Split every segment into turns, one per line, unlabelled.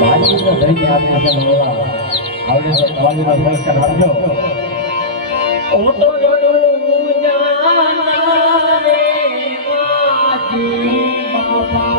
માલિકને લઈને આપી છે નવલા આવડે તો તમારી પૈસા રાખજો
હું તો જોડું મુંજાના રે માજી બાપા.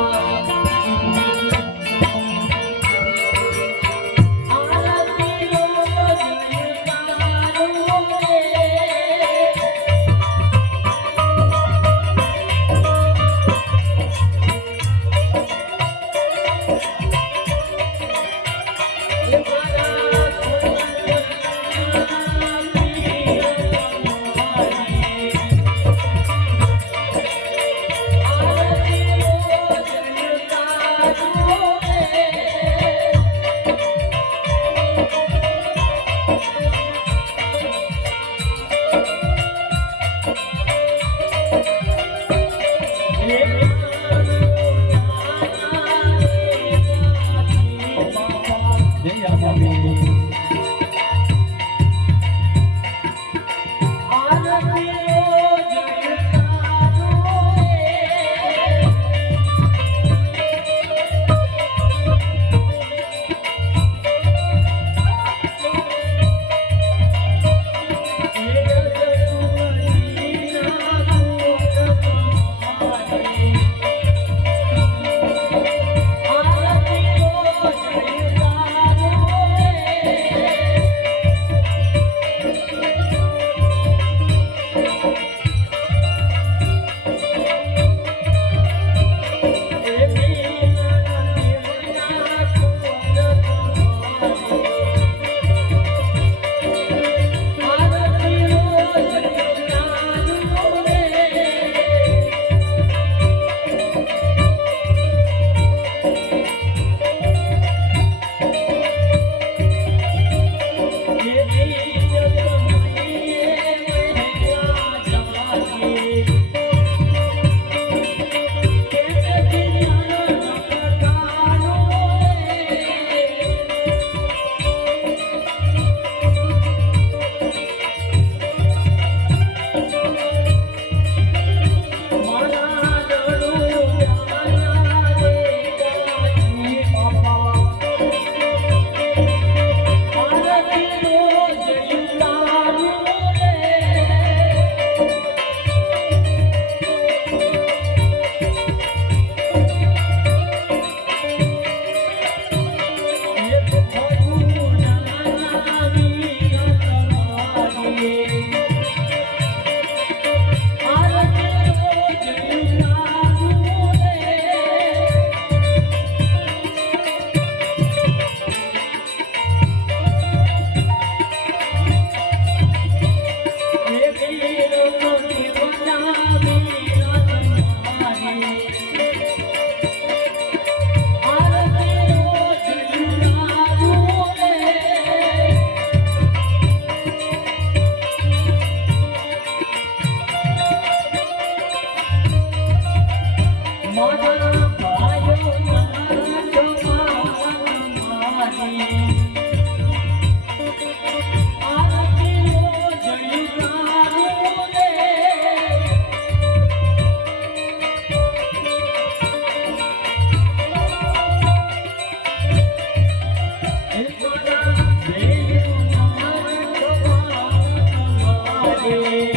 Thank
you.